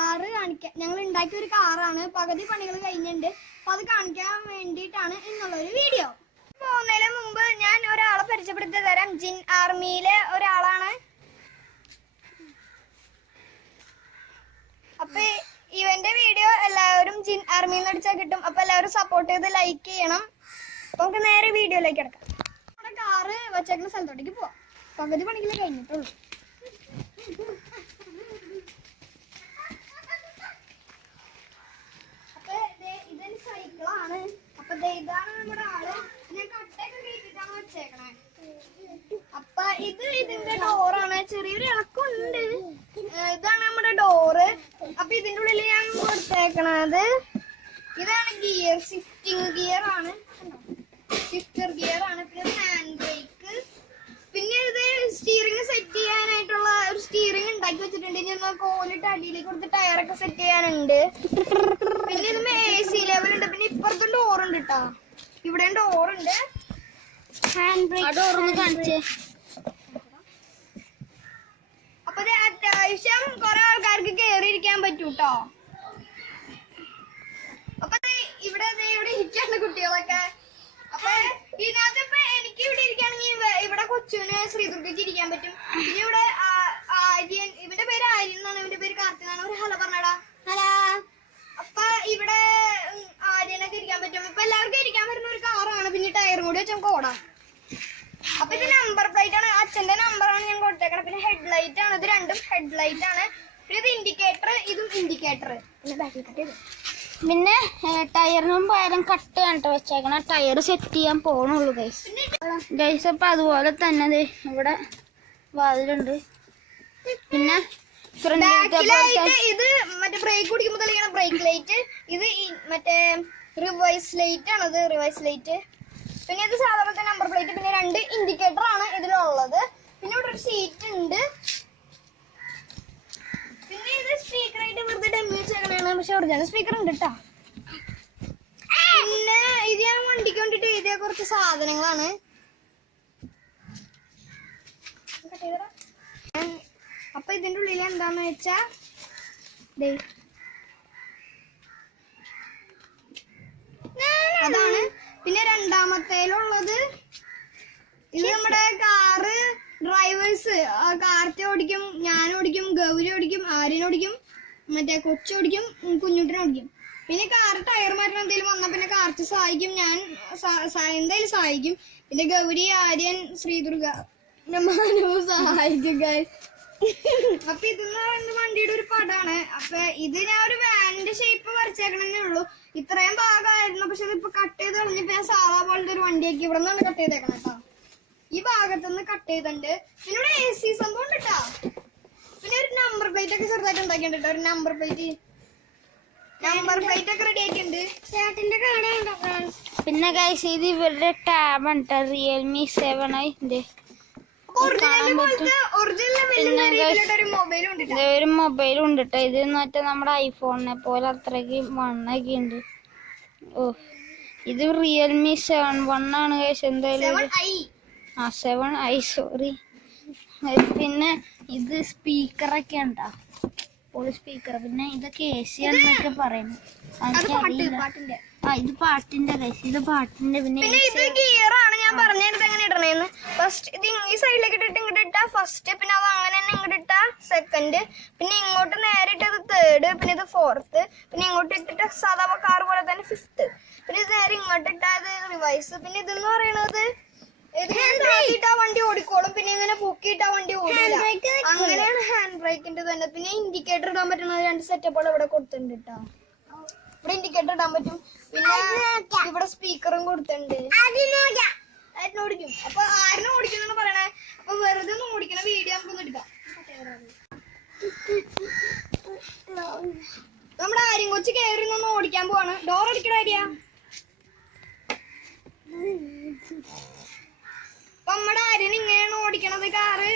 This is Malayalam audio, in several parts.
കാറ് കാണിക്കാൻ ഞങ്ങൾ ഉണ്ടാക്കിയ ഒരു കാറാണ്. പകുതി പണികൾ കഴിഞ്ഞിട്ടുണ്ട്. അപ്പൊ അത് കാണിക്കാൻ വേണ്ടിയിട്ടാണ് ഇന്നുള്ളൊരു വീഡിയോ. പോകുന്നതിന് മുമ്പ് ഞാൻ ഒരാളെ പരിചയപ്പെടുത്തി തരാം. ജിൻ ആർമിയിലെ ഒരാളാണ്. അപ്പൊ ഇവന്റെ വീഡിയോ എല്ലാവരും ജിൻ ആർമിയിൽ നിന്ന് അടിച്ചാൽ കിട്ടും. അപ്പൊ എല്ലാവരും സപ്പോർട്ട് ചെയ്ത് ലൈക്ക് ചെയ്യണം. അപ്പൊ നമുക്ക് നേരെ വീഡിയോയിലേക്ക് കിടക്കാം. നമ്മുടെ കാറ് വച്ചേക്കുന്ന സ്ഥലത്തോട്ടേക്ക് പോവാം. പകുതി പണികൾ കഴിഞ്ഞിട്ടുള്ളൂ. അപ്പൊ ഇതൊരു സൈക്കിളാണ്. അപ്പൊ ഇതാണ് നമ്മുടെ ആള്. ഞാൻ കട്ടയൊക്കെ കയറ്റിട്ടാണ് വെച്ചേക്കണേ. അപ്പൊ ഇതിന്റെ ഡോറാണ്. ചെറിയൊരു ഇളക്കമുണ്ട്. ഇതാണ് നമ്മുടെ ഡോറ്. അപ്പൊ ഇതിന്റെ ഉള്ളിൽ ഞാൻ കൊടുത്തേക്കണത് ഇതാണ് ഗിയർ. ഷിഫ്റ്റിംഗ് ഗിയർ ആണ്. ഷിഫ്റ്റർ ഗിയർ ആണ്. പിന്നെ ഹാൻഡ് ബ്രേക്ക്. പിന്നെ ഇത് സ്റ്റീറിംഗ് സെറ്റ് ചെയ്യാനായിട്ടുള്ള ഒരു സ്റ്റീറിംഗ് ഉണ്ടാക്കി വെച്ചിട്ടുണ്ട്. ഇനി ഒന്ന് കോലിട്ട് അടിയിലേക്ക് കൊടുത്ത് ടയറൊക്കെ സെറ്റ് ചെയ്യാനുണ്ട്. പിന്നെ ഇത് AC ലെവൽ ഉണ്ട്. പിന്നെ ഇപ്പുറത്തും ഡോറുണ്ട് കേട്ടോ. ഇവിടെ ഡോറുണ്ട്. ഹാൻഡ് ബ്രേക്ക് ഡോറൊന്ന് കാണിച്ചേ. അപ്പൊ അത്യാവശ്യം കുറെ ആൾക്കാർക്ക് കയറിയിരിക്കാൻ പറ്റൂട്ടോ. അപ്പൊ ഇവിടെ ഇരിക്കാണ് കുട്ടികളൊക്കെ. അപ്പൊ ഇതിനകത്ത് ഇപ്പൊ എനിക്ക് ഇവിടെ ഇരിക്കുകയാണെങ്കിൽ ഇവിടെ കൊച്ചുവിന് ശ്രീദുർഗയ്ക്ക് ഇരിക്കാൻ പറ്റും. പിന്നെ ഇവിടെ ആര്യൻ, ഇവന്റെ പേര് ആര്യൻ എന്നാണ്. ഇവന്റെ പേര് കാർത്തിക് എന്നാണ്. ഒരു ഹലോ പറഞ്ഞടാ. ഹലോ. അപ്പൊ ഇവിടെ ആര്യനൊക്കെ ഇരിക്കാൻ പറ്റും. ഇപ്പൊ എല്ലാവർക്കും ഇരിക്കാൻ പറ്റുന്ന ഒരു കാറാണ്. പിന്നെ ടയറും കൂടി വെച്ച് നമുക്ക് ഓടാം. അപ്പൊ ഇത് നമ്പർ പ്ലേറ്റ് ആണ്. അച്ഛന്റെ നമ്പറാണ് ഞാൻ കൊടുത്തേക്കണം. പിന്നെ ഹെഡ്ലൈറ്റ് ആണ്. ഇത് രണ്ടും ഹെഡ്ലൈറ്റ് ആണ്. പിന്നെ ഇത് ഇൻഡിക്കേറ്റർ. ഇതും ഇൻഡിക്കേറ്റർ. പിന്നെ ബാക്കിൽ കട്ട് ചെയ്തു. പിന്നെ ടയറിനും പകരം കട്ട് കണ്ടിട്ട് വെച്ചേക്കണ. ടയർ സെറ്റ് ചെയ്യാൻ പോണുള്ളൂ ഗൈസ്. അപ്പൊ അതുപോലെ തന്നെ ഇവിടെ വാതിലുണ്ട്. പിന്നെ ഇത് മറ്റേ ബ്രേക്ക് കുടിക്കുമ്പോൾ തെളിയണ ബ്രേക്ക് ലൈറ്റ്. ഇത് മറ്റേ റിവേഴ്സ് ലൈറ്റ് ആണ്. ഇത് റിവേഴ്സ് ലൈറ്റ്. പിന്നെ ഇത് സാധാരണ നമ്പർ പ്ലേറ്റ്. പിന്നെ 2 ഇൻഡിക്കേറ്റർ ആണ് ഇതിലുള്ളത്. പിന്നെ ഇവിടെ ഒരു സീറ്റ് ഉണ്ട്. പിന്നെ ഇത് സ്പീക്കർ ആയിട്ട് വെറുതെ ഡെമ്മി വെച്ചേക്കണാണ്. പക്ഷെ ഒറിജിനൽ സ്പീക്കർ ഉണ്ട് കേട്ടോ. പിന്നെ ഇത് ഞാൻ വണ്ടിക്ക് വേണ്ടിട്ട് എഴുതിയ കുറച്ച് സാധനങ്ങളാണ്. അപ്പൊ ഇതിന്റെ ഉള്ളിൽ എന്താന്ന് വെച്ചാ അതാണ്. പിന്നെ രണ്ടാമത്തേലുള്ളത് ഇത് നമ്മുടെ കാറ് ഡ്രൈവേഴ്സ്. കാർത്തി ഓടിക്കും, ഞാൻ ഓടിക്കും, ഗൗരി ഓടിക്കും, ആര്യൻ ഓടിക്കും, മറ്റേ കൊച്ചോടിക്കും, കുഞ്ഞുട്ടിനോടിക്കും. പിന്നെ കാറ് ടയർ മാറ്റണം എന്തെങ്കിലും വന്നാൽ പിന്നെ കാർത്തി സഹായിക്കും, ഞാൻ എന്തായാലും സഹായിക്കും. പിന്നെ ഗൗരി, ആര്യൻ, ശ്രീദുർഗ, മനു സഹായിക്കും ഗൈസ്. അപ്പൊ ഇതെന്ന് പറയുന്നത് വണ്ടിയുടെ ഒരു പടാണ്. അപ്പൊ ഇത് ഞാൻ ഒരു വാനിന്റെ ഷേപ്പ് വരച്ചേക്കണേ ഉള്ളൂ. ഇത്രയും ഭാഗമായിരുന്നു. പക്ഷെ ഇതിപ്പോ കട്ട് ചെയ്ത് കളഞ്ഞിപ്പോ ഞാൻ സാധാ പോലത്തെ ഒരു വണ്ടിയാക്കി. ഇവിടെ നിന്നാണ് കട്ട് ചെയ്തേക്കണം കേട്ടോ. ഈ ഭാഗത്തുനിന്ന് കട്ട് ചെയ്തിട്ടുണ്ട്. പിന്നെ ഇവിടെ AC സംഭവം ഉണ്ട് കേട്ടോ. പിന്നെ ഒരു നമ്പർ പ്ലേറ്റ് ഒക്കെ ചെറുതായിട്ട് ഉണ്ടാക്കിയിട്ടുണ്ട്. ഒരു നമ്പർ പ്ലേറ്റ് ഒക്കെ റെഡി ആക്കിയിട്ടുണ്ട്. ചേട്ടന്റെ കാണാൻ. പിന്നെ ഗൈസ് ഇത് ഇവരുടെ ടാബ് ഉണ്ട്. Realme 7i. ഒരു മൊബൈലും ഉണ്ട് കേട്ടോ. ഇത് മറ്റേ നമ്മുടെ ഐഫോണിനെ പോലെ അത്രയ്ക്ക് വണ്ണൊക്കെ ഉണ്ട്. ഓ, ഇത് റിയൽമി 7 ആണ് ഗൈസ്. എന്തായാലും 7i സോറി. പിന്നെ ഇത് സ്പീക്കറൊക്കെ ഉണ്ടോ, സ്പീക്കർ. പിന്നെ ഇതൊക്കെ AC എന്നൊക്കെ പറയുന്നു. ഇത് പാട്ടിന്റെ ഗൈസ്. ഇത് പാട്ടിന്റെ. പിന്നെ ഇത് ഗിയർ ആണ്. ഞാൻ പറഞ്ഞത് എങ്ങനെ ഇടണേന്ന്. ഫസ്റ്റ് ഇത് ഈ സൈഡിലേക്ക് ഇട്ടിട്ട് ഇങ്ങോട്ട് ഇട്ടാ ഫസ്റ്റ്. പിന്നെ അത് അങ്ങനെ തന്നെ ഇങ്ങോട്ട് ഇട്ടാ സെക്കൻഡ്. പിന്നെ ഇങ്ങോട്ട് നേരെ ഇട്ടത് തേർഡ്. പിന്നെ ഇത് ഫോർത്ത്. പിന്നെ ഇങ്ങോട്ട് ഇട്ടിട്ട് സാധാ കാർ പോലെ തന്നെ ഫിഫ്ത്ത്. പിന്നെ ഇത് നേരെ ഇങ്ങോട്ട് ഇട്ടാ ഇത് റിവൈസ്. പിന്നെ ഇതെന്ന് പറയണത് ഇട്ടാ വണ്ടി ഓടിക്കോളും. പിന്നെ ഇങ്ങനെ പൊക്കിയിട്ടാ വണ്ടി ഓടില്ല. അങ്ങനെയാണ് ഹാൻഡ് ബ്രേക്കിന്റെ തന്നെ. പിന്നെ ഇൻഡിക്കേറ്റർ ഇടാൻ പറ്റുന്ന 2 സെറ്റപ്പുകൾ ഇവിടെ കൊടുത്തിട്ടുണ്ട് കേട്ടോ. ഇവിടെ ഇൻഡിക്കേറ്റർ ഇടാൻ പറ്റും. പിന്നെ ഇവിടെ സ്പീക്കറും കൊടുത്തിട്ടുണ്ട്. ഓടിക്കും. അപ്പൊ ആരിനും ഓടിക്കുന്ന പറയണേ. അപ്പൊ വെറുതെ ഒന്ന് ഓടിക്കണ വീഡിയോ നമുക്കൊന്ന് എടുക്കാം. നമ്മുടെ ആര്യം കൊച്ചു കയറി നിന്ന് ഓടിക്കാൻ പോവാണ്. ഡോർ അടിക്കണ ആര്യ. അപ്പൊ നമ്മുടെ ആര്യൻ ഇങ്ങനെയാണ് ഓടിക്കണത് കാറ്.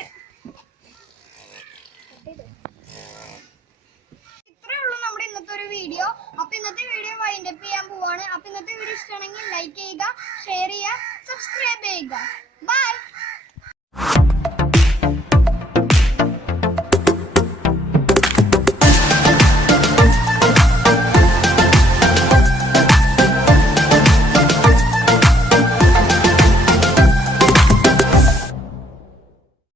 ഇത്രേ ഉള്ളൂ നമ്മുടെ ഇന്നത്തെ ഒരു വീഡിയോ. അപ്പൊ ഇന്നത്തെ വീഡിയോ വൈൻഡ് അപ്പ് ചെയ്യാൻ പോവാണ്. അപ്പൊ ഇന്നത്തെ വീഡിയോ ഇഷ്ടമാണെങ്കിൽ ലൈക്ക് ചെയ്യുക, ഷെയർ ചെയ്യുക, സബ്സ്ക്രൈബ് ചെയ്യുക. ബൈ.